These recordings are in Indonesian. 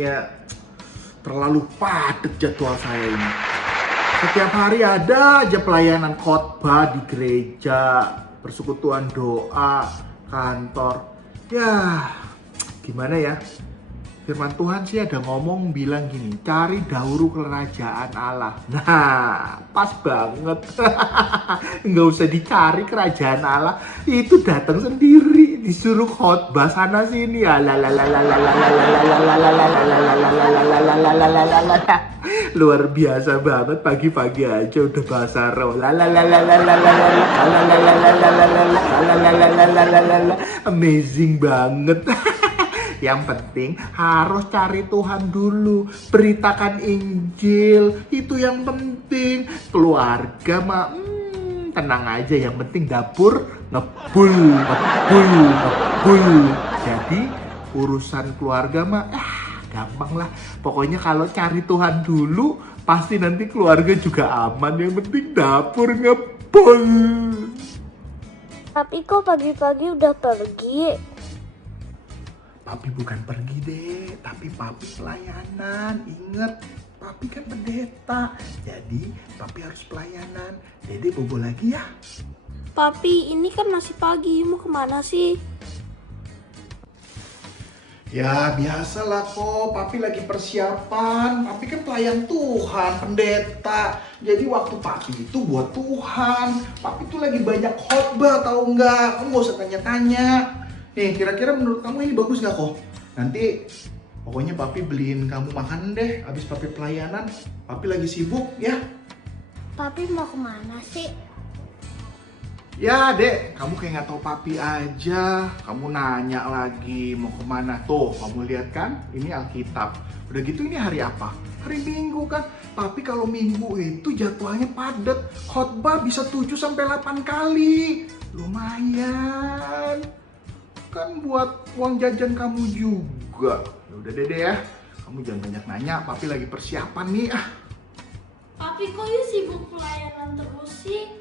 kayaknya terlalu padat jadwal saya ini. Setiap hari ada aja pelayanan khotbah di gereja, persekutuan doa, kantor. Ya, gimana ya? Firman Tuhan sih ada ngomong bilang gini, cari dahulu kerajaan Allah. Nah, pas banget. Nggak usah dicari kerajaan Allah, itu datang sendiri, disuruh khotbah sana sini. Luar biasa banget, pagi-pagi aja udah bahasa roh. Amazing banget. Yang penting harus cari Tuhan dulu, beritakan Injil, itu yang penting. Keluarga mah tenang aja, yang penting dapur ngebul. Jadi urusan keluarga mah gampang lah. Pokoknya kalau cari Tuhan dulu, pasti nanti keluarga juga aman. Yang penting dapur ngebul. Tapi kok pagi-pagi udah pergi? Papi bukan pergi deh, tapi papi pelayanan. Ingat, papi kan pendeta. Jadi papi harus pelayanan. Dede bobo lagi ya. Papi, ini kan masih pagi, mau kemana sih? Ya biasalah kok, papi lagi persiapan. Papi kan pelayan Tuhan, pendeta. Jadi waktu papi itu buat Tuhan. Papi tuh lagi banyak khotbah, tahu nggak? Kamu nggak usah tanya-tanya. Nih, kira-kira menurut kamu ini bagus nggak kok? Nanti pokoknya papi beliin kamu makanan deh. Abis papi pelayanan, papi lagi sibuk ya. Papi mau kemana sih? Ya dek, kamu kayak nggak tahu papi aja. Kamu nanya lagi mau kemana. Tuh, kamu lihat kan? Ini Alkitab. Udah gitu ini hari apa? Hari Minggu kan? Tapi kalau Minggu itu jadwalnya padat. Khotbah bisa 7-8 kali. Lumayan. Kan buat uang jajan kamu juga. Ya udah dede ya. Kamu jangan banyak nanya, papi lagi persiapan nih. Papi kok ya sibuk pelayanan terus sih?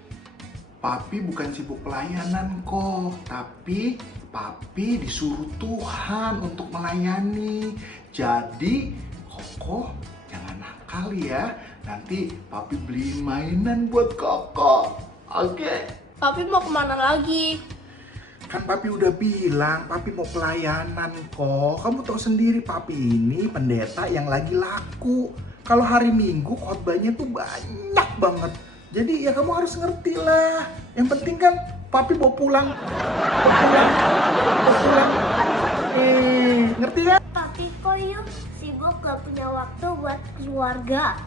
Papi bukan sibuk pelayanan kok, tapi papi disuruh Tuhan untuk melayani. Jadi, Koko jangan nakal ya. Nanti papi beliin mainan buat Koko. Oke? Papi mau kemana lagi? Kan papi udah bilang, papi mau pelayanan kok. Kamu tahu sendiri papi ini pendeta yang lagi laku. Kalau hari Minggu khotbahnya tuh banyak banget. Jadi ya kamu harus ngerti lah. Yang penting kan papi mau pulang. Ngerti kan? Papi kok yuk sibuk gak punya waktu buat keluarga?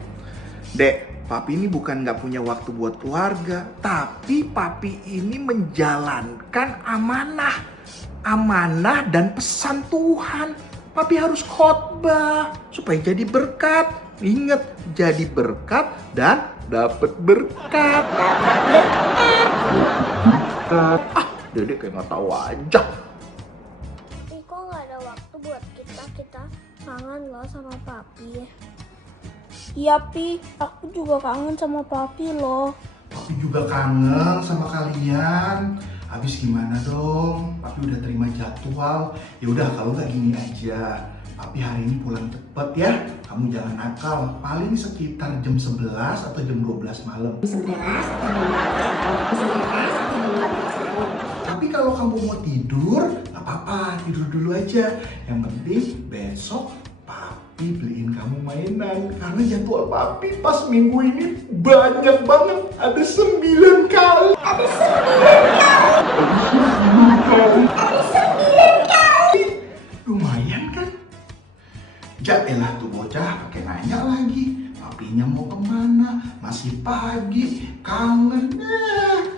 Dek, papi ini bukan gak punya waktu buat keluarga. Tapi papi ini menjalankan amanah. Amanah dan pesan Tuhan. Papi harus khotbah supaya jadi berkat. Ingat, jadi berkat dan dapat berkat. Dede kayak nggak tahu aja. Tapi kok gak ada waktu buat kita kangen loh sama papi. Iya Pi, aku juga kangen sama papi loh. Papi juga kangen sama kalian. Habis gimana dong? Papi udah terima jadwal. Ya udah kalau nggak gini aja. Papi hari ini pulang cepet ya. Kamu jangan nakal. Paling sekitar jam 11 atau jam 12 malam. Tapi kalau kamu mau tidur, nggak apa-apa. Tidur dulu aja. Yang penting besok papi beliin kamu mainan. Karena jadwal papi pas minggu ini banyak banget. Ada 9 kali. Ada 9 kali. Lumayan kan? Ya elah tuh bocah pakai nanya lagi. Papinya mau kemana? Masih pagi, kangen.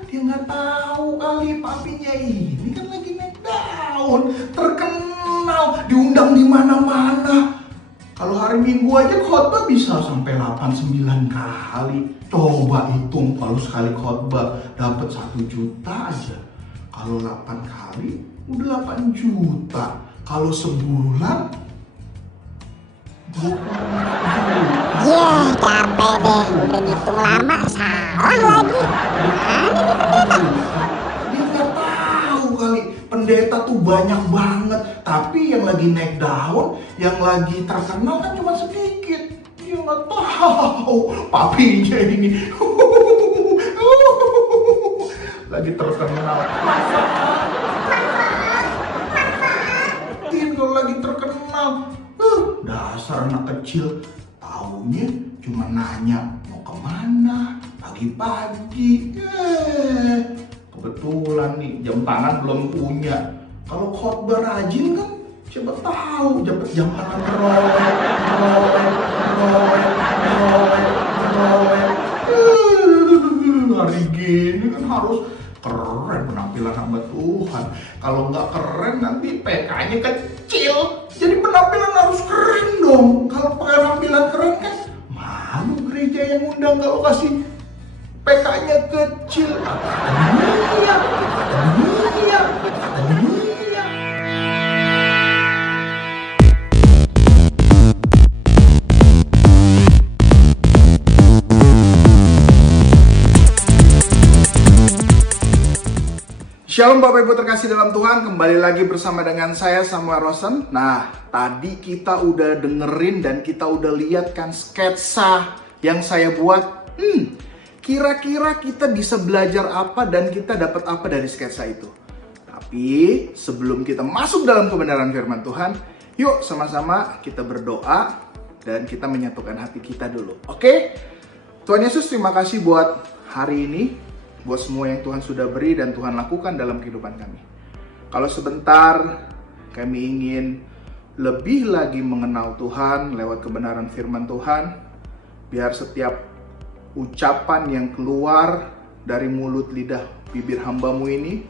Dia nggak tahu kali papinya ini kan lagi naik daun, terkenal, diundang di mana-mana. Kalau hari Minggu aja khotbah bisa sampai 8-9 kali. Coba hitung kalau sekali khotbah dapat 1 juta aja. Kalau 8 kali udah 8 juta. Kalau sebulan capek deh, udah ngitung lama, salah lagi. Dia nggak tahu kali pendeta tuh banyak banget. Tapi yang lagi naik daun, yang lagi terkenal kan cuma sedikit. Dia nggak tahu papinya ini lagi terkenal. Ini kalau lagi terkenal, dasar anak kecil. Taunya cuma nanya mau kemana pagi-pagi. Kebetulan nih jam tangan belum punya. Kalau khotbah rajin kan siapa tahu dapat jam tangan rolek. Hari gini kan harus keren penampilan hamba Tuhan. Kalau nggak keren nanti PK-nya kecil. Jadi penampilan harus keren dong. Kalau penampilan keren kan malu gereja yang undang kalau kasih PK-nya kecil. Iya. Shalom Bapak Ibu terkasih dalam Tuhan, kembali lagi bersama dengan saya Samuel Rosen. Nah, tadi kita udah dengerin dan kita udah lihat kan sketsa yang saya buat. Kira-kira kita bisa belajar apa dan kita dapat apa dari sketsa itu. Tapi sebelum kita masuk dalam kebenaran firman Tuhan, yuk sama-sama kita berdoa dan kita menyatukan hati kita dulu. Oke? Tuhan Yesus, terima kasih buat hari ini. Buat semua yang Tuhan sudah beri dan Tuhan lakukan dalam kehidupan kami. Kalau sebentar kami ingin lebih lagi mengenal Tuhan lewat kebenaran firman Tuhan, biar setiap ucapan yang keluar dari mulut lidah bibir hamba-Mu ini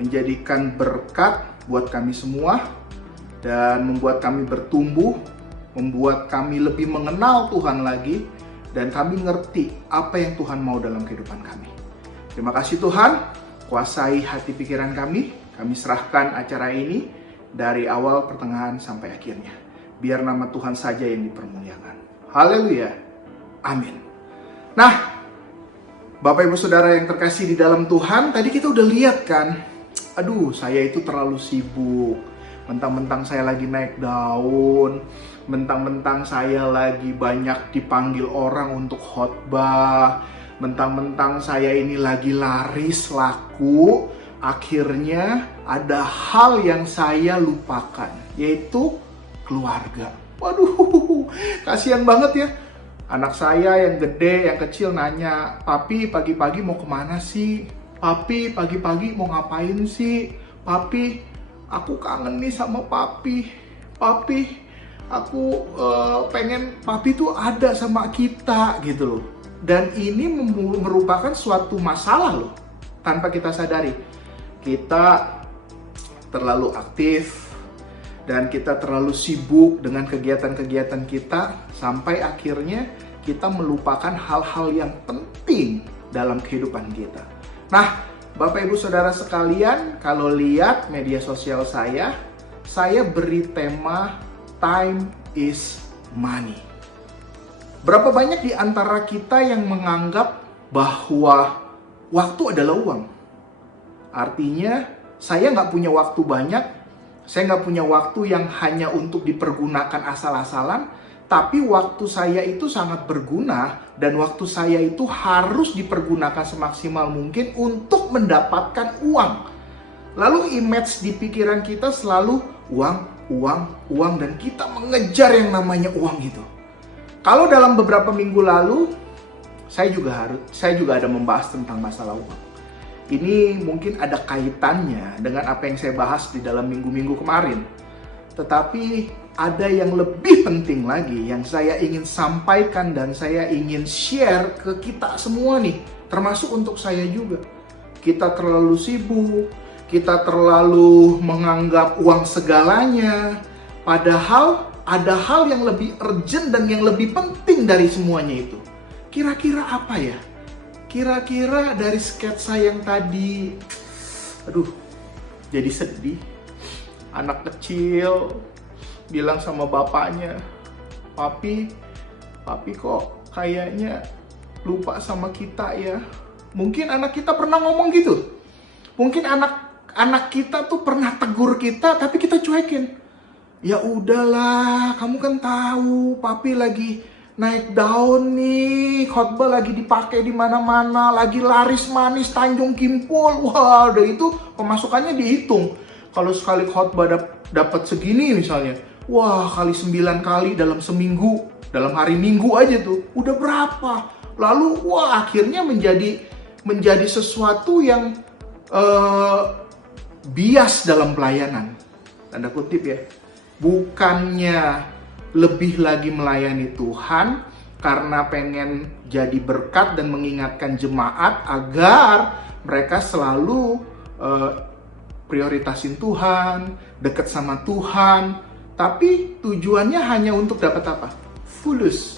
menjadikan berkat buat kami semua dan membuat kami bertumbuh, membuat kami lebih mengenal Tuhan lagi, dan kami ngerti apa yang Tuhan mau dalam kehidupan kami. Terima kasih Tuhan, kuasai hati pikiran kami serahkan acara ini dari awal, pertengahan, sampai akhirnya. Biar nama Tuhan saja yang dipermuliakan. Haleluya, amin. Nah, Bapak Ibu Saudara yang terkasih di dalam Tuhan, tadi kita udah lihat kan, aduh saya itu terlalu sibuk, mentang-mentang saya lagi naik daun, mentang-mentang saya lagi banyak dipanggil orang untuk khotbah, mentang-mentang saya ini lagi laris laku, akhirnya ada hal yang saya lupakan, yaitu keluarga. Waduh, kasihan banget ya. Anak saya yang gede, yang kecil nanya, "Papi, pagi-pagi mau kemana sih? Papi, pagi-pagi mau ngapain sih? Papi, aku kangen nih sama papi. Papi, aku pengen papi tuh ada sama kita," gitu loh. Dan ini merupakan suatu masalah loh, tanpa kita sadari. Kita terlalu aktif dan kita terlalu sibuk dengan kegiatan-kegiatan kita sampai akhirnya kita melupakan hal-hal yang penting dalam kehidupan kita. Nah, Bapak Ibu Saudara sekalian, kalau lihat media sosial saya beri tema Time is Money. Berapa banyak di antara kita yang menganggap bahwa waktu adalah uang? Artinya, saya nggak punya waktu banyak, saya nggak punya waktu yang hanya untuk dipergunakan asal-asalan, tapi waktu saya itu sangat berguna, dan waktu saya itu harus dipergunakan semaksimal mungkin untuk mendapatkan uang. Lalu image di pikiran kita selalu uang, dan kita mengejar yang namanya uang gitu. Kalau dalam beberapa minggu lalu, saya juga ada membahas tentang masalah uang. Ini mungkin ada kaitannya dengan apa yang saya bahas di dalam minggu-minggu kemarin. Tetapi ada yang lebih penting lagi yang saya ingin sampaikan dan saya ingin share ke kita semua nih, termasuk untuk saya juga. Kita terlalu sibuk, kita terlalu menganggap uang segalanya, padahal ada hal yang lebih urgent dan yang lebih penting dari semuanya itu. Kira-kira apa ya? Kira-kira dari sketsa yang tadi, aduh, jadi sedih. Anak kecil bilang sama bapaknya, Papi kok kayaknya lupa sama kita ya. Mungkin anak kita pernah ngomong gitu. Mungkin anak anak kita tuh pernah tegur kita tapi kita cuekin. Ya udahlah, kamu kan tahu papi lagi naik daun nih, khotbah lagi dipakai di mana-mana, lagi laris manis Tanjung Kimpul. Wah, udah itu pemasukannya dihitung. Kalau sekali khotbah dapat segini misalnya, wah kali 9 kali dalam seminggu, dalam hari Minggu aja tuh, udah berapa? Lalu wah akhirnya menjadi sesuatu yang bias dalam pelayanan. Tanda kutip ya. Bukannya lebih lagi melayani Tuhan karena pengen jadi berkat dan mengingatkan jemaat agar mereka selalu prioritasin Tuhan, dekat sama Tuhan, tapi tujuannya hanya untuk dapat apa? Fulus.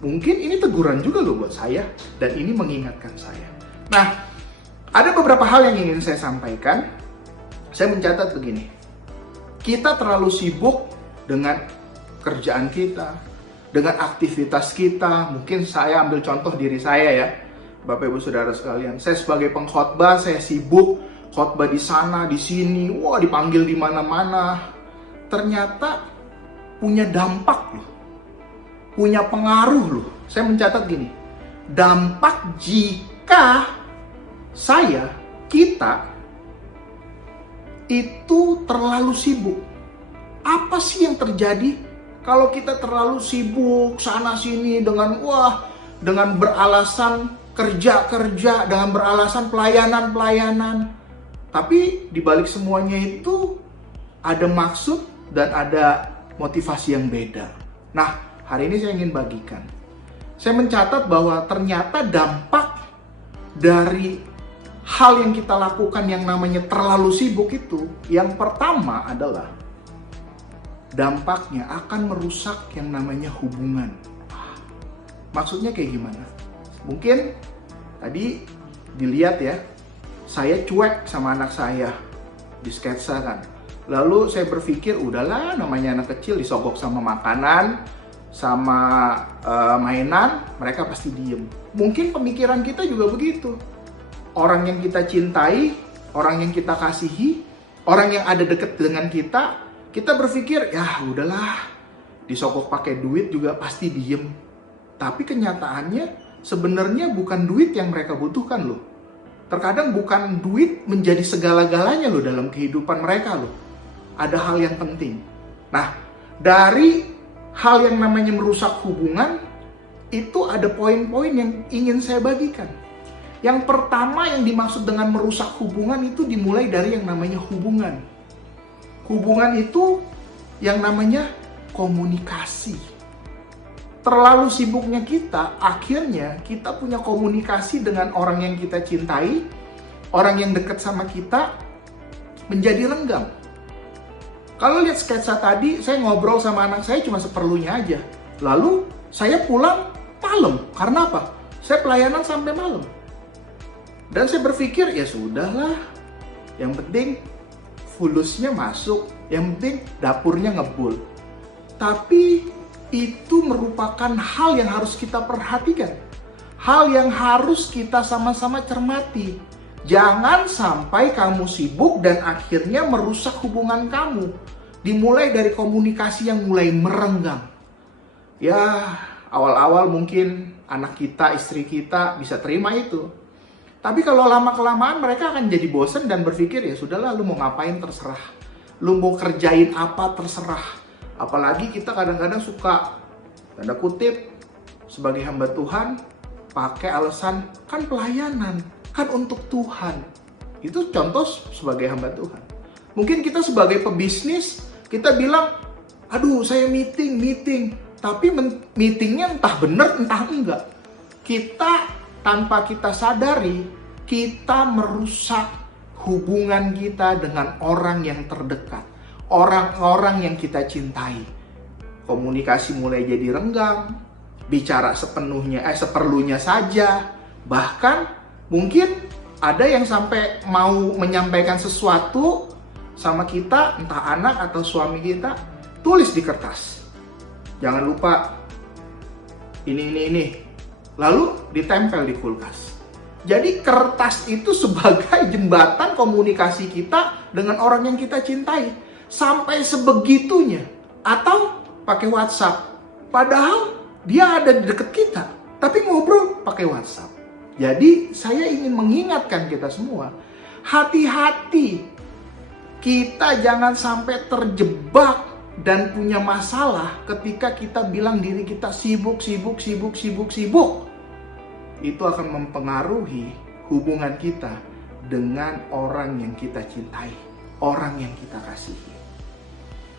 Mungkin ini teguran juga loh buat saya dan ini mengingatkan saya. Nah, ada beberapa hal yang ingin saya sampaikan. Saya mencatat begini. Kita terlalu sibuk dengan kerjaan kita, dengan aktivitas kita. Mungkin saya ambil contoh diri saya ya, Bapak Ibu Saudara sekalian. Saya sebagai pengkhotbah, saya sibuk khotbah di sana, di sini, wah dipanggil di mana-mana. Ternyata punya dampak loh, punya pengaruh loh. Saya mencatat gini, dampak jika kita itu terlalu sibuk. Apa sih yang terjadi kalau kita terlalu sibuk sana sini dengan beralasan kerja, dengan beralasan pelayanan. Tapi dibalik semuanya itu ada maksud dan ada motivasi yang beda. Nah, hari ini saya ingin bagikan. Saya mencatat bahwa ternyata dampak dari hal yang kita lakukan yang namanya terlalu sibuk itu, yang pertama adalah dampaknya akan merusak yang namanya hubungan. Maksudnya kayak gimana? Mungkin tadi dilihat ya, saya cuek sama anak saya, di sketsa kan. Lalu saya berpikir, udahlah namanya anak kecil disogok sama makanan, sama mainan, mereka pasti diem. Mungkin pemikiran kita juga begitu. Orang yang kita cintai, orang yang kita kasihi, orang yang ada dekat dengan kita berpikir, ya udahlah, disogok pakai duit juga pasti diem. Tapi kenyataannya sebenarnya bukan duit yang mereka butuhkan loh. Terkadang bukan duit menjadi segala-galanya loh dalam kehidupan mereka loh. Ada hal yang penting. Nah, dari hal yang namanya merusak hubungan, itu ada poin-poin yang ingin saya bagikan. Yang pertama yang dimaksud dengan merusak hubungan itu dimulai dari yang namanya hubungan. Hubungan itu yang namanya komunikasi. Terlalu sibuknya kita, akhirnya kita punya komunikasi dengan orang yang kita cintai, orang yang dekat sama kita, menjadi renggang. Kalau lihat sketsa tadi, saya ngobrol sama anak saya cuma seperlunya aja. Lalu saya pulang malam. Karena apa? Saya pelayanan sampai malam. Dan saya berpikir, ya sudahlah. Yang penting fulusnya masuk. Yang penting dapurnya ngebul. Tapi itu merupakan hal yang harus kita perhatikan. Hal yang harus kita sama-sama cermati. Jangan sampai kamu sibuk dan akhirnya merusak hubungan kamu. Dimulai dari komunikasi yang mulai merenggang. Ya, awal-awal mungkin anak kita, istri kita bisa terima itu. Tapi kalau lama-kelamaan mereka akan jadi bosen dan berpikir, ya sudahlah, lu mau ngapain terserah. Lu mau kerjain apa terserah. Apalagi kita kadang-kadang suka, tanda kutip, sebagai hamba Tuhan, pakai alasan, kan pelayanan, kan untuk Tuhan. Itu contoh sebagai hamba Tuhan. Mungkin kita sebagai pebisnis, kita bilang, aduh saya meeting. Tapi meetingnya entah benar, entah enggak. Kita tanpa kita sadari, kita merusak hubungan kita dengan orang yang terdekat. Orang-orang yang kita cintai. Komunikasi mulai jadi renggang, bicara seperlunya saja. Bahkan mungkin ada yang sampai mau menyampaikan sesuatu sama kita, entah anak atau suami kita, tulis di kertas. Jangan lupa ini. Lalu ditempel di kulkas. Jadi kertas itu sebagai jembatan komunikasi kita dengan orang yang kita cintai. Sampai sebegitunya. Atau pakai WhatsApp. Padahal dia ada di dekat kita. Tapi ngobrol pakai WhatsApp. Jadi saya ingin mengingatkan kita semua. Hati-hati. Kita jangan sampai terjebak dan punya masalah ketika kita bilang diri kita sibuk. Itu akan mempengaruhi hubungan kita dengan orang yang kita cintai, orang yang kita kasihi.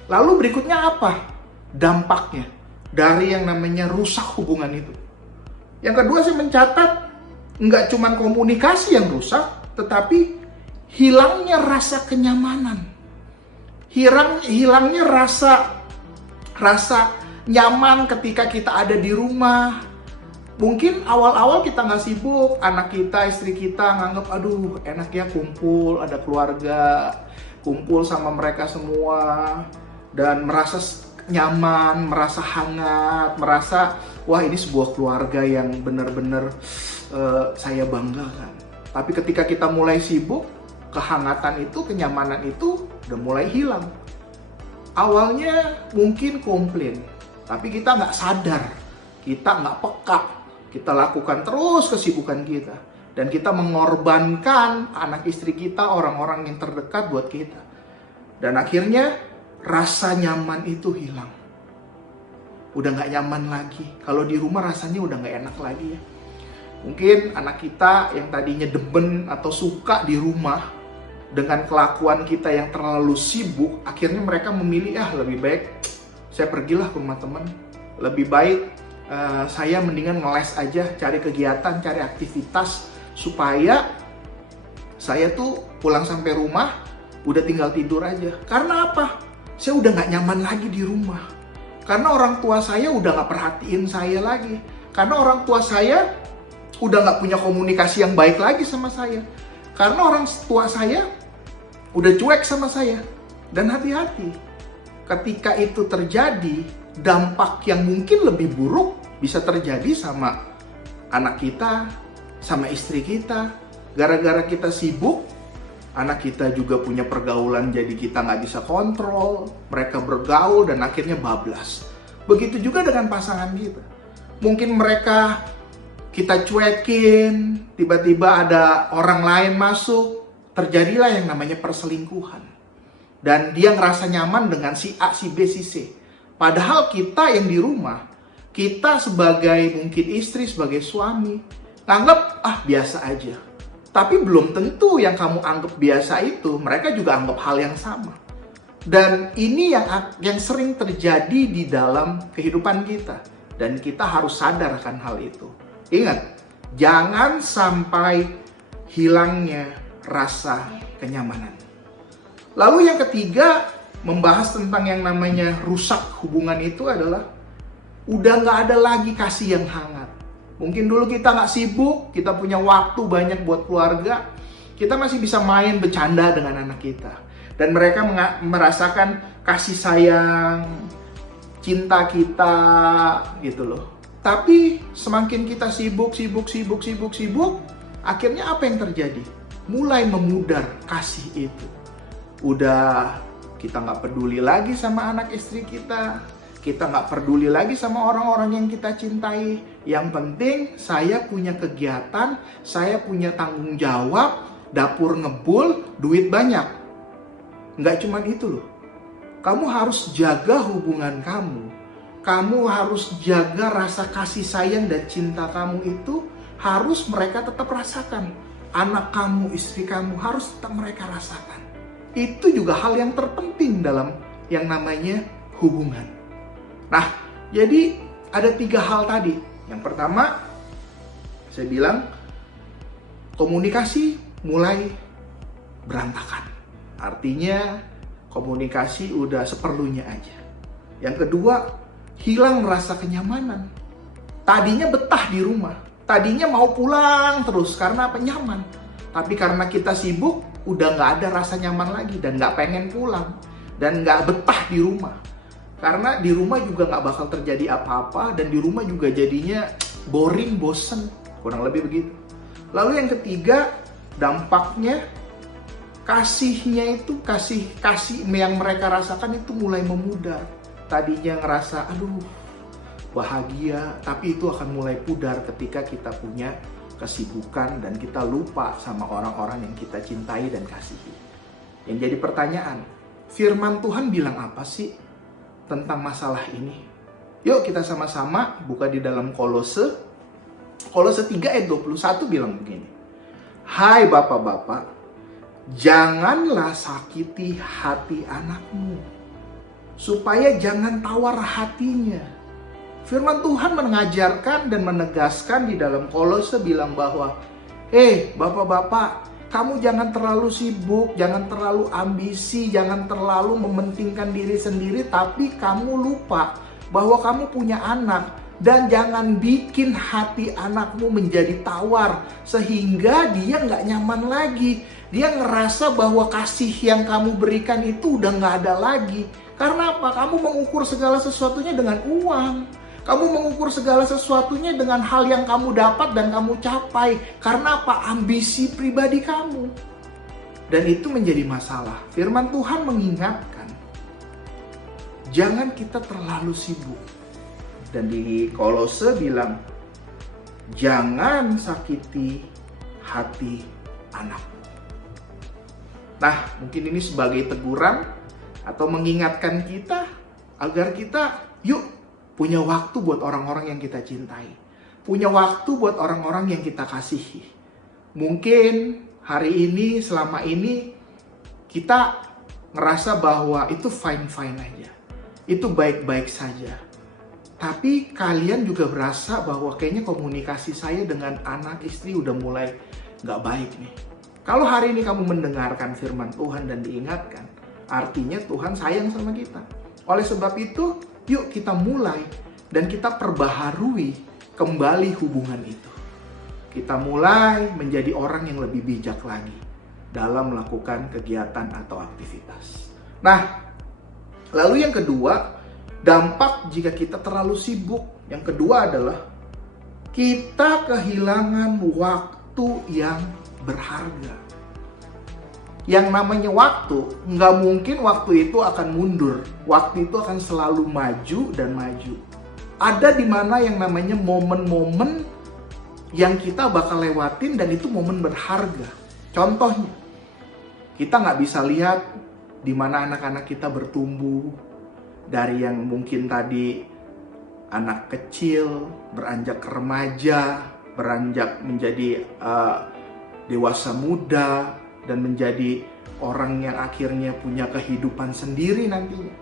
Lalu berikutnya apa dampaknya dari yang namanya rusak hubungan itu? Yang kedua, saya mencatat nggak cuma komunikasi yang rusak, tetapi hilangnya rasa kenyamanan. Hilangnya rasa nyaman ketika kita ada di rumah. Mungkin awal-awal kita nggak sibuk, anak kita, istri kita nganggap, aduh enak ya kumpul, ada keluarga, kumpul sama mereka semua, dan merasa nyaman, merasa hangat, merasa, wah ini sebuah keluarga yang benar-benar saya banggakan. Tapi ketika kita mulai sibuk, kehangatan itu, kenyamanan itu udah mulai hilang. Awalnya mungkin komplain, tapi kita nggak sadar, kita nggak peka. Kita lakukan terus kesibukan kita. Dan kita mengorbankan anak istri kita, orang-orang yang terdekat buat kita. Dan akhirnya rasa nyaman itu hilang. Udah gak nyaman lagi. Kalau di rumah rasanya udah gak enak lagi ya. Mungkin anak kita yang tadinya demen atau suka di rumah, dengan kelakuan kita yang terlalu sibuk, akhirnya mereka memilih, lebih baik saya pergilah ke rumah teman. Lebih baik saya mendingan ngeles aja, cari kegiatan, cari aktivitas, supaya saya tuh pulang sampai rumah udah tinggal tidur aja. Karena apa? Saya udah gak nyaman lagi di rumah. Karena orang tua saya udah gak perhatiin saya lagi. Karena orang tua saya udah gak punya komunikasi yang baik lagi sama saya. Karena orang tua saya udah cuek sama saya. Dan hati-hati, ketika itu terjadi, dampak yang mungkin lebih buruk bisa terjadi sama anak kita, sama istri kita. Gara-gara kita sibuk, anak kita juga punya pergaulan, jadi kita nggak bisa kontrol. Mereka bergaul dan akhirnya bablas. Begitu juga dengan pasangan kita. Mungkin mereka kita cuekin, tiba-tiba ada orang lain masuk, terjadilah yang namanya perselingkuhan. Dan dia ngerasa nyaman dengan si A, si B, si C. Padahal kita yang di rumah, kita sebagai mungkin istri, sebagai suami, nganggap biasa aja. Tapi belum tentu yang kamu anggap biasa itu, mereka juga anggap hal yang sama. Dan ini yang sering terjadi di dalam kehidupan kita. Dan kita harus sadar akan hal itu. Ingat, jangan sampai hilangnya rasa kenyamanan. Lalu yang ketiga, membahas tentang yang namanya rusak hubungan itu adalah udah nggak ada lagi kasih yang hangat. Mungkin dulu kita nggak sibuk, kita punya waktu banyak buat keluarga, kita masih bisa main bercanda dengan anak kita. Dan mereka merasakan kasih sayang, cinta kita gitu loh. Tapi semakin kita sibuk, akhirnya apa yang terjadi? Mulai memudar kasih itu. Udah kita nggak peduli lagi sama anak istri kita. Kita nggak peduli lagi sama orang-orang yang kita cintai. Yang penting saya punya kegiatan, saya punya tanggung jawab, dapur ngebul, duit banyak. Nggak cuma itu loh. Kamu harus jaga hubungan kamu. Kamu harus jaga rasa kasih sayang dan cinta kamu itu harus mereka tetap rasakan. Anak kamu, istri kamu harus tetap mereka rasakan. Itu juga hal yang terpenting dalam yang namanya hubungan. Nah, jadi ada 3 hal tadi. Yang pertama, saya bilang komunikasi mulai berantakan. Artinya komunikasi udah seperlunya aja. Yang kedua, hilang rasa kenyamanan. Tadinya betah di rumah. Tadinya mau pulang terus karena apa? Nyaman. Tapi karena kita sibuk, udah nggak ada rasa nyaman lagi dan nggak pengen pulang dan nggak betah di rumah. Karena di rumah juga nggak bakal terjadi apa-apa dan di rumah juga jadinya boring, bosen, kurang lebih begitu. Lalu yang ketiga, dampaknya kasihnya itu kasih yang mereka rasakan itu mulai memudar. Tadinya ngerasa aduh bahagia, tapi itu akan mulai pudar ketika kita punya kesibukan dan kita lupa sama orang-orang yang kita cintai dan kasihi. Yang jadi pertanyaan, firman Tuhan bilang apa sih tentang masalah ini? Yuk kita sama-sama buka di dalam Kolose 3 ayat 21 bilang begini. Hai bapak-bapak, janganlah sakiti hati anakmu, supaya jangan tawar hatinya. Firman Tuhan mengajarkan dan menegaskan di dalam Kolose bilang bahwa, bapak-bapak, kamu jangan terlalu sibuk, jangan terlalu ambisi, jangan terlalu mementingkan diri sendiri, tapi kamu lupa bahwa kamu punya anak. Dan jangan bikin hati anakmu menjadi tawar sehingga dia nggak nyaman lagi. Dia ngerasa bahwa kasih yang kamu berikan itu udah nggak ada lagi. Karena apa? Kamu mengukur segala sesuatunya dengan uang. Kamu mengukur segala sesuatunya dengan hal yang kamu dapat dan kamu capai. Karena apa? Ambisi pribadi kamu. Dan itu menjadi masalah. Firman Tuhan mengingatkan, jangan kita terlalu sibuk. Dan di Kolose bilang, jangan sakiti hati anakmu. Nah, mungkin ini sebagai teguran atau mengingatkan kita agar kita yuk punya waktu buat orang-orang yang kita cintai. Punya waktu buat orang-orang yang kita kasihi. Mungkin hari ini, selama ini, kita ngerasa bahwa itu fine-fine aja. Itu baik-baik saja. Tapi kalian juga berasa bahwa kayaknya komunikasi saya dengan anak istri udah mulai gak baik nih. Kalau hari ini kamu mendengarkan firman Tuhan dan diingatkan, artinya Tuhan sayang sama kita. Oleh sebab itu, yuk kita mulai dan kita perbaharui kembali hubungan itu. Kita mulai menjadi orang yang lebih bijak lagi dalam melakukan kegiatan atau aktivitas. Nah, lalu yang kedua, dampak jika kita terlalu sibuk. Yang kedua adalah kita kehilangan waktu yang berharga. Yang namanya waktu, nggak mungkin waktu itu akan mundur. Waktu itu akan selalu maju dan maju. Ada di mana yang namanya momen-momen yang kita bakal lewatin dan itu momen berharga. Contohnya, kita nggak bisa lihat di mana anak-anak kita bertumbuh. Dari yang mungkin tadi anak kecil, beranjak ke remaja, beranjak menjadi dewasa muda, dan menjadi orang yang akhirnya punya kehidupan sendiri nantinya.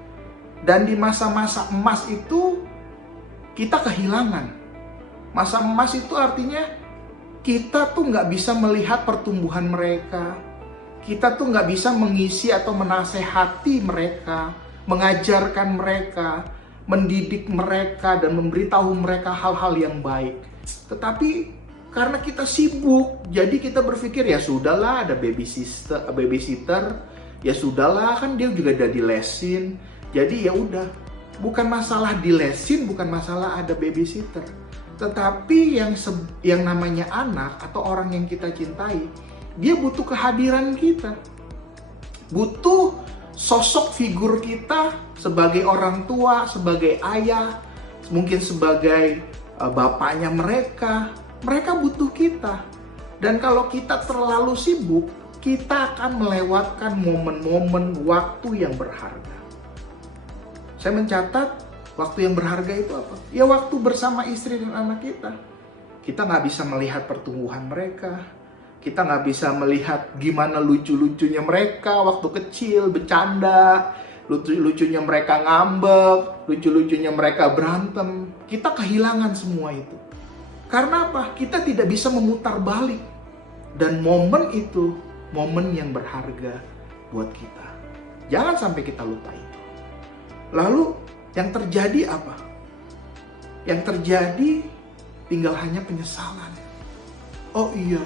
Dan di masa-masa emas itu, kita kehilangan. Masa emas itu artinya kita tuh nggak bisa melihat pertumbuhan mereka. Kita tuh nggak bisa mengisi atau menasehati mereka, mengajarkan mereka, mendidik mereka, dan memberitahu mereka hal-hal yang baik. Tetapi karena kita sibuk, jadi kita berpikir ya sudahlah, ada babysitter, ya sudahlah, kan dia juga udah dilesin. Jadi ya udah, bukan masalah dilesin, bukan masalah ada babysitter. Tetapi yang namanya anak atau orang yang kita cintai, dia butuh kehadiran kita. Butuh sosok figur kita sebagai orang tua, sebagai ayah, mungkin sebagai bapaknya mereka. Mereka butuh kita. Dan kalau kita terlalu sibuk, kita akan melewatkan momen-momen waktu yang berharga. Saya mencatat waktu yang berharga itu apa? Ya waktu bersama istri dan anak kita. Kita nggak bisa melihat pertumbuhan mereka. Kita nggak bisa melihat gimana lucu-lucunya mereka waktu kecil, bercanda. Lucu-lucunya mereka ngambek, lucu-lucunya mereka berantem. Kita kehilangan semua itu. Karena apa? Kita tidak bisa memutar balik. Dan momen itu, momen yang berharga buat kita. Jangan sampai kita lupa itu. Lalu yang terjadi apa? Yang terjadi tinggal hanya penyesalan. Oh iya,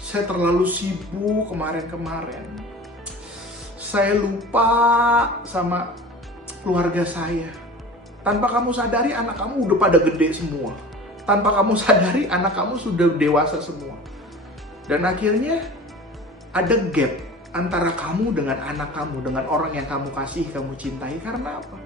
saya terlalu sibuk kemarin-kemarin. Saya lupa sama keluarga saya. Tanpa kamu sadari anak kamu udah pada gede semua. tanpa kamu sadari anak kamu sudah dewasa semua. Dan akhirnya ada gap antara kamu dengan anak kamu, dengan orang yang kamu kasih, kamu cintai. Karena apa?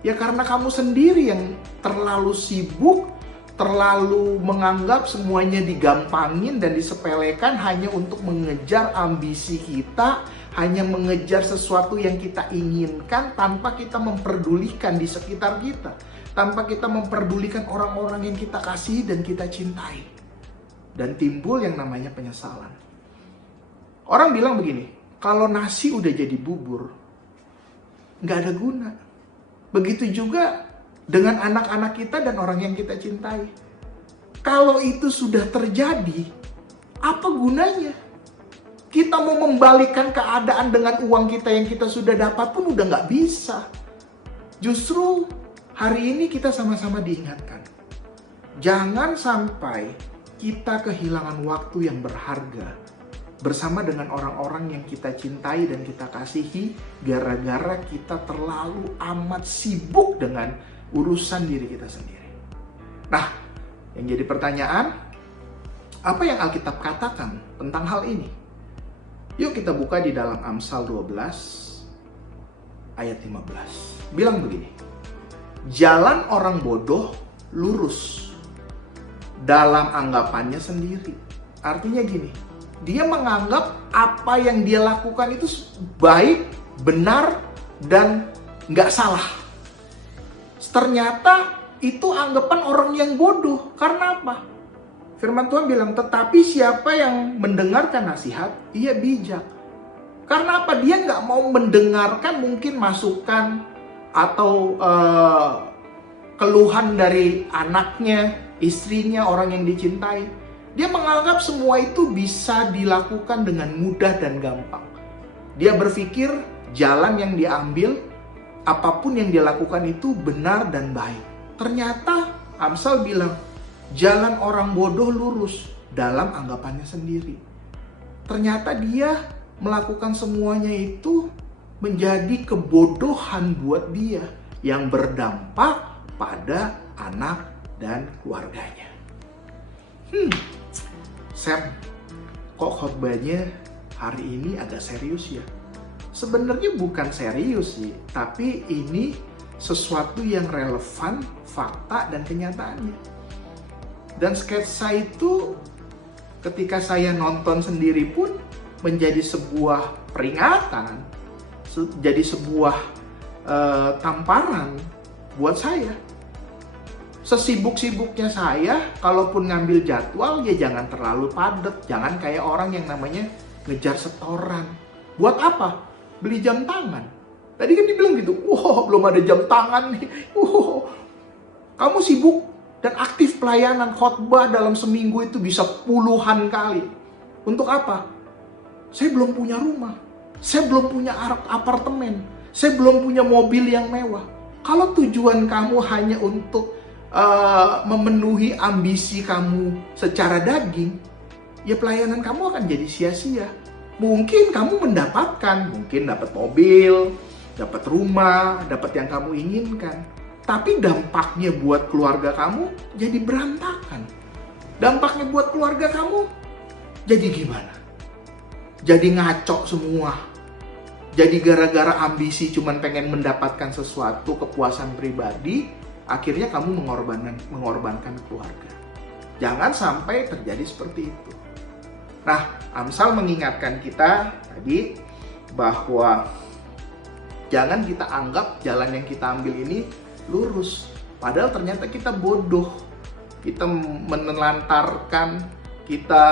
Ya karena kamu sendiri yang terlalu sibuk, terlalu menganggap semuanya digampangin dan disepelekan hanya untuk mengejar ambisi kita, hanya mengejar sesuatu yang kita inginkan tanpa kita memperdulikan di sekitar kita, tanpa kita memperdulikan orang-orang yang kita kasih dan kita cintai. Dan timbul yang namanya penyesalan. Orang bilang begini, kalau nasi udah jadi bubur, nggak ada guna. Begitu juga dengan anak-anak kita dan orang yang kita cintai. Kalau itu sudah terjadi, apa gunanya? Kita mau membalikan keadaan dengan uang kita yang kita sudah dapat pun udah nggak bisa. Justru hari ini kita sama-sama diingatkan. Jangan sampai kita kehilangan waktu yang berharga bersama dengan orang-orang yang kita cintai dan kita kasihi gara-gara kita terlalu amat sibuk dengan urusan diri kita sendiri. Nah, yang jadi pertanyaan, apa yang Alkitab katakan tentang hal ini? Yuk kita buka di dalam Amsal 12 ayat 15. Bilang begini, jalan orang bodoh lurus dalam anggapannya sendiri. Artinya gini, dia menganggap apa yang dia lakukan itu baik, benar, dan nggak salah. Ternyata itu anggapan orang yang bodoh. Karena apa? Firman Tuhan bilang, tetapi siapa yang mendengarkan nasihat, ia bijak. Karena apa? Dia nggak mau mendengarkan mungkin masukan atau keluhan dari anaknya, istrinya, orang yang dicintai. Dia menganggap semua itu bisa dilakukan dengan mudah dan gampang. Dia berpikir jalan yang diambil, apapun yang dia lakukan itu benar dan baik. Ternyata Amsal bilang, jalan orang bodoh lurus dalam anggapannya sendiri. Ternyata dia melakukan semuanya itu menjadi kebodohan buat dia yang berdampak pada anak dan keluarganya. Sam, kok khotbahnya hari ini agak serius ya? Sebenarnya bukan serius sih, tapi ini sesuatu yang relevan, fakta dan kenyataannya. Dan sketsa itu ketika saya nonton sendiri pun menjadi sebuah peringatan, jadi sebuah tamparan buat saya. Sesibuk-sibuknya saya, kalaupun ngambil jadwal, ya jangan terlalu padat. Jangan kayak orang yang namanya ngejar setoran. Buat apa? Beli jam tangan. Tadi kan dibilang gitu, wah belum ada jam tangan nih. Kamu sibuk dan aktif pelayanan khotbah dalam seminggu itu bisa puluhan kali. Untuk apa? Saya belum punya rumah. Saya belum punya apartemen. Saya belum punya mobil yang mewah. Kalau tujuan kamu hanya untuk memenuhi ambisi kamu secara daging, ya pelayanan kamu akan jadi sia-sia. Mungkin kamu mendapatkan, mungkin dapat mobil, dapat rumah, dapat yang kamu inginkan. Tapi dampaknya buat keluarga kamu jadi berantakan. Dampaknya buat keluarga kamu jadi gimana? Jadi ngaco semua. Jadi gara-gara ambisi cuman pengen mendapatkan sesuatu, kepuasan pribadi, akhirnya kamu mengorbankan keluarga. Jangan sampai terjadi seperti itu. Nah, Amsal mengingatkan kita tadi bahwa jangan kita anggap jalan yang kita ambil ini lurus. Padahal ternyata kita bodoh. Kita menelantarkan, kita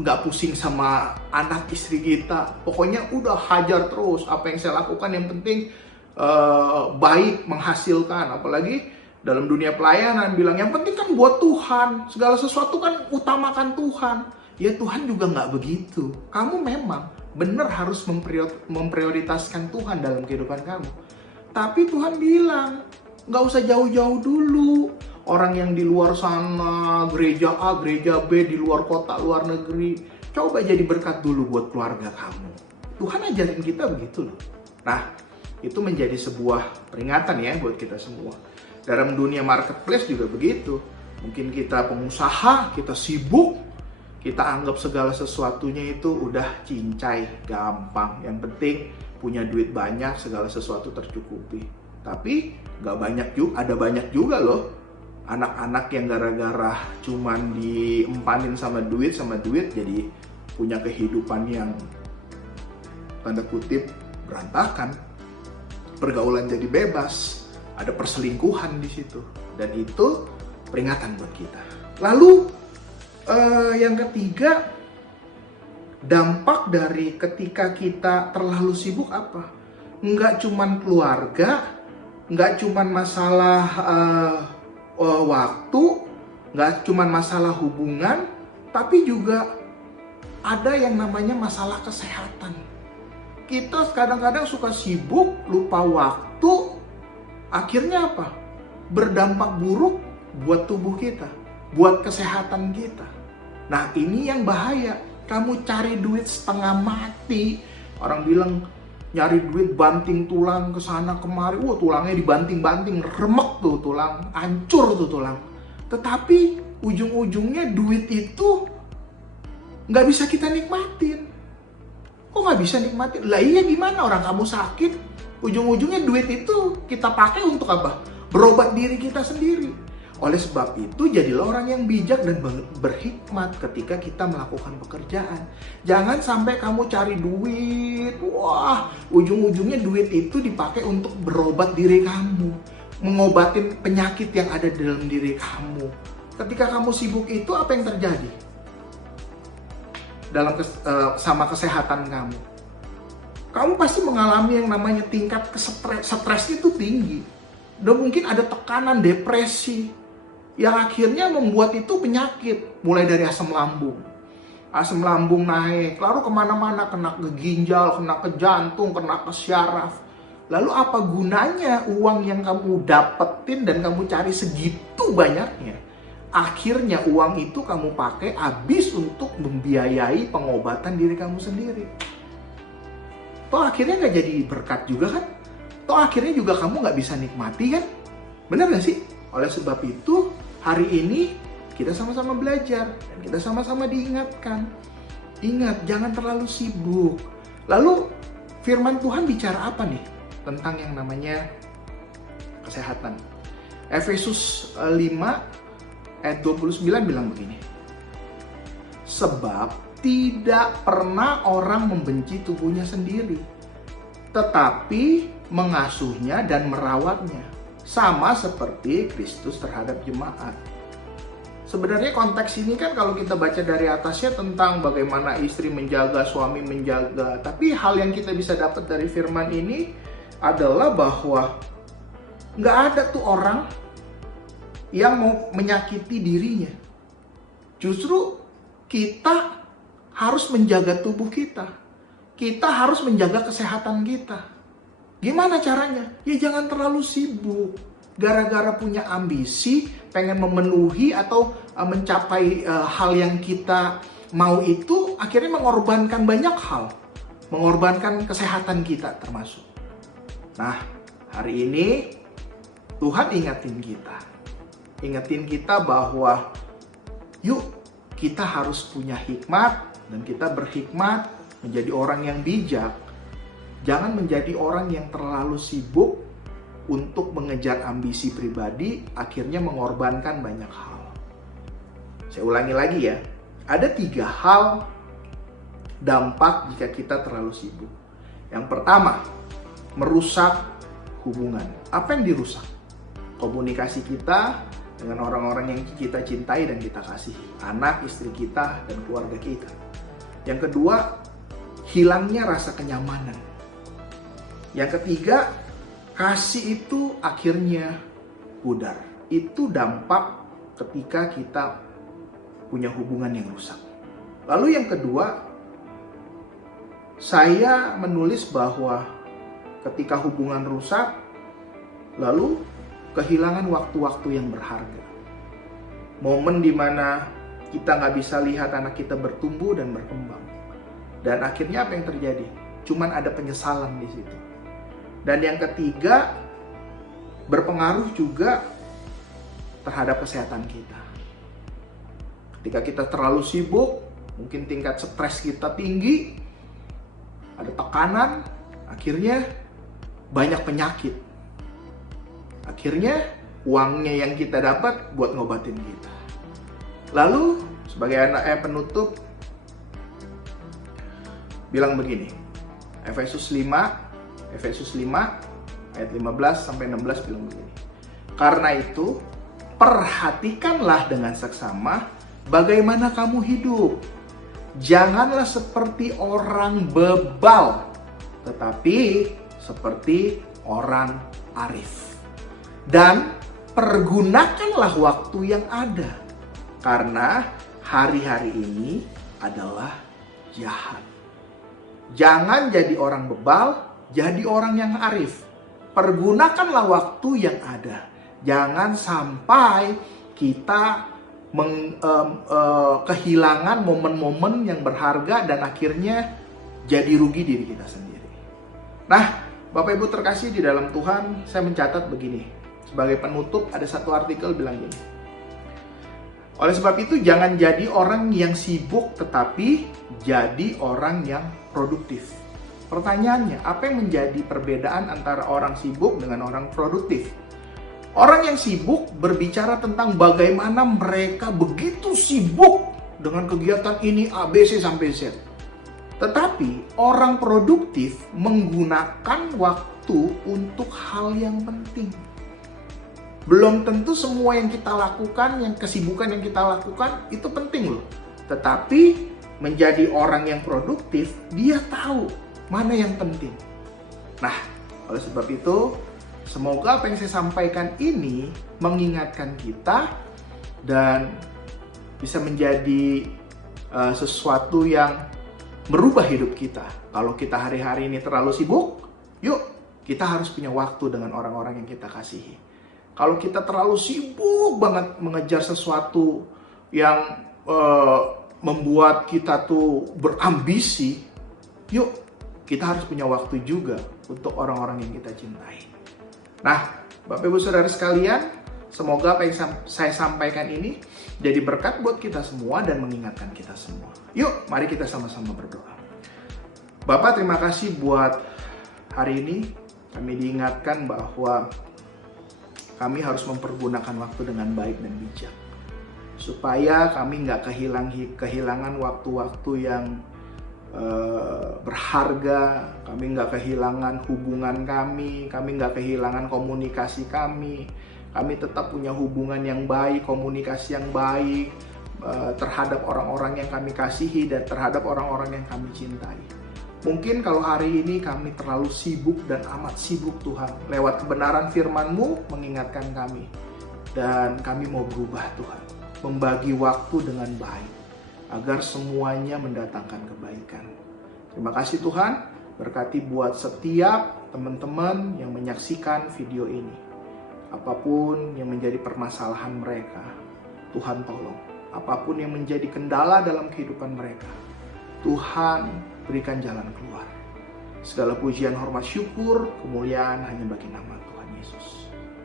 nggak pusing sama anak istri kita. Pokoknya udah hajar terus. Apa yang saya lakukan yang penting baik, menghasilkan. Apalagi dalam dunia pelayanan bilang yang penting kan buat Tuhan, segala sesuatu kan utamakan Tuhan. Ya Tuhan juga nggak begitu. Kamu memang benar harus memprioritaskan Tuhan dalam kehidupan kamu. Tapi Tuhan bilang nggak usah jauh-jauh dulu. Orang yang di luar sana, gereja A, gereja B, di luar kota, luar negeri, coba jadi berkat dulu buat keluarga kamu. Tuhan ajarin kita begitu loh. Nah, Itu menjadi sebuah peringatan ya buat kita semua. Dalam dunia marketplace juga begitu. Mungkin kita pengusaha, kita sibuk, kita anggap segala sesuatunya itu udah cincai, gampang. Yang penting punya duit banyak, segala sesuatu tercukupi. Tapi ada banyak juga loh anak-anak yang gara-gara cuman diempanin sama duit jadi punya kehidupan yang tanda kutip berantakan. Pergaulan jadi bebas, ada perselingkuhan di situ, dan itu peringatan buat kita. Lalu yang ketiga, dampak dari ketika kita terlalu sibuk apa? Nggak cuman keluarga, nggak cuman masalah waktu, nggak cuman masalah hubungan, tapi juga ada yang namanya masalah kesehatan. Kita kadang-kadang suka sibuk, lupa waktu, akhirnya apa? Berdampak buruk buat tubuh kita, buat kesehatan kita. Nah, ini yang bahaya. Kamu cari duit setengah mati. Orang bilang nyari duit banting tulang ke sana kemari. Wah, tulangnya dibanting-banting, remek tuh tulang, hancur tuh tulang. Tetapi ujung-ujungnya duit itu nggak bisa kita nikmatin. Kok nggak bisa nikmatin? Lah iya, gimana orang kamu sakit? Ujung-ujungnya duit itu kita pakai untuk apa? Berobat diri kita sendiri. Oleh sebab itu, jadilah orang yang bijak dan berhikmat ketika kita melakukan pekerjaan. Jangan sampai kamu cari duit, wah, ujung-ujungnya duit itu dipakai untuk berobat diri kamu, mengobatin penyakit yang ada dalam diri kamu. Ketika kamu sibuk itu, apa yang terjadi sama kesehatan kamu? Kamu pasti mengalami yang namanya tingkat stres itu tinggi. Dan mungkin ada tekanan, depresi, yang akhirnya membuat itu penyakit. Mulai dari asam lambung naik, lalu kemana-mana, kena ke ginjal, kena ke jantung, kena ke syaraf. Lalu apa gunanya uang yang kamu dapetin dan kamu cari segitu banyaknya? Akhirnya uang itu kamu pakai habis untuk membiayai pengobatan diri kamu sendiri. Toh akhirnya nggak jadi berkat juga kan? Toh akhirnya juga kamu nggak bisa nikmati kan? Benar nggak sih? Oleh sebab itu, hari ini kita sama-sama belajar dan kita sama-sama diingatkan. Ingat, jangan terlalu sibuk. Lalu firman Tuhan bicara apa nih tentang yang namanya kesehatan? Efesus 5 ayat 29 bilang begini. Sebab tidak pernah orang membenci tubuhnya sendiri, tetapi mengasuhnya dan merawatnya, sama seperti Kristus terhadap jemaat. Sebenarnya konteks ini kan kalau kita baca dari atasnya tentang bagaimana istri menjaga, suami menjaga. Tapi hal yang kita bisa dapat dari firman ini adalah bahwa nggak ada tuh orang yang mau menyakiti dirinya. Justru kita harus menjaga tubuh kita. Kita harus menjaga kesehatan kita. Gimana caranya? Ya jangan terlalu sibuk. Gara-gara punya ambisi, pengen memenuhi atau mencapai hal yang kita mau itu, akhirnya mengorbankan banyak hal. Mengorbankan kesehatan kita termasuk. Nah, hari ini Tuhan ingatin kita bahwa yuk kita harus punya hikmat dan kita berhikmat menjadi orang yang bijak. Jangan menjadi orang yang terlalu sibuk untuk mengejar ambisi pribadi, akhirnya mengorbankan banyak hal. Saya ulangi lagi ya, ada 3 hal dampak jika kita terlalu sibuk. Yang pertama, merusak hubungan. Apa yang dirusak? Komunikasi kita dengan orang-orang yang kita cintai dan kita kasihi. Anak, istri kita, dan keluarga kita. Yang kedua, hilangnya rasa kenyamanan. Yang ketiga, kasih itu akhirnya pudar. Itu dampak ketika kita punya hubungan yang rusak. Lalu yang kedua, saya menulis bahwa ketika hubungan rusak, lalu kehilangan waktu-waktu yang berharga. Momen dimana kita nggak bisa lihat anak kita bertumbuh dan berkembang. Dan akhirnya apa yang terjadi? Cuman ada penyesalan di situ. Dan yang ketiga, berpengaruh juga terhadap kesehatan kita. Ketika kita terlalu sibuk, mungkin tingkat stres kita tinggi, ada tekanan, akhirnya banyak penyakit. Akhirnya uangnya yang kita dapat buat ngobatin kita. Lalu sebagai anak penutup bilang begini. Efesus 5 ayat 15 sampai 16 bilang begini. Karena itu, perhatikanlah dengan seksama bagaimana kamu hidup. Janganlah seperti orang bebal, tetapi seperti orang arif. Dan pergunakanlah waktu yang ada, karena hari-hari ini adalah jahat. Jangan jadi orang bebal, jadi orang yang arif. Pergunakanlah waktu yang ada. Jangan sampai kita kehilangan momen-momen yang berharga dan akhirnya jadi rugi diri kita sendiri. Nah, Bapak Ibu terkasih di dalam Tuhan, saya mencatat begini. Sebagai penutup, ada satu artikel bilang gini. Oleh sebab itu, jangan jadi orang yang sibuk, tetapi jadi orang yang produktif. Pertanyaannya, apa yang menjadi perbedaan antara orang sibuk dengan orang produktif? Orang yang sibuk berbicara tentang bagaimana mereka begitu sibuk dengan kegiatan ini A, B, C, sampai Z. Tetapi orang produktif menggunakan waktu untuk hal yang penting. Belum tentu semua yang kita lakukan, yang kesibukan yang kita lakukan itu penting loh. Tetapi menjadi orang yang produktif, dia tahu mana yang penting. Nah, oleh sebab itu, semoga apa yang saya sampaikan ini mengingatkan kita dan bisa menjadi sesuatu yang merubah hidup kita. Kalau kita hari-hari ini terlalu sibuk, yuk kita harus punya waktu dengan orang-orang yang kita kasihi. Kalau kita terlalu sibuk banget mengejar sesuatu yang membuat kita tuh berambisi, yuk kita harus punya waktu juga untuk orang-orang yang kita cintai. Nah, Bapak Ibu Saudara sekalian, semoga apa yang saya sampaikan ini jadi berkat buat kita semua dan mengingatkan kita semua. Yuk, mari kita sama-sama berdoa. Bapak, terima kasih buat hari ini. Kami diingatkan bahwa kami harus mempergunakan waktu dengan baik dan bijak. Supaya kami nggak kehilangan waktu-waktu yang berharga, kami nggak kehilangan hubungan kami nggak kehilangan komunikasi kami tetap punya hubungan yang baik, komunikasi yang baik terhadap orang-orang yang kami kasihi dan terhadap orang-orang yang kami cintai. Mungkin kalau hari ini kami terlalu sibuk dan amat sibuk Tuhan, lewat kebenaran firman-Mu mengingatkan kami. Dan kami mau berubah Tuhan, membagi waktu dengan baik, agar semuanya mendatangkan kebaikan. Terima kasih Tuhan, berkati buat setiap teman-teman yang menyaksikan video ini. Apapun yang menjadi permasalahan mereka, Tuhan tolong. Apapun yang menjadi kendala dalam kehidupan mereka, Tuhan berikan jalan keluar. Segala pujian, hormat, syukur, kemuliaan hanya bagi nama Tuhan Yesus.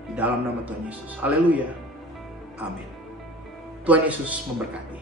Di dalam nama Tuhan Yesus. Haleluya. Amin. Tuhan Yesus memberkati.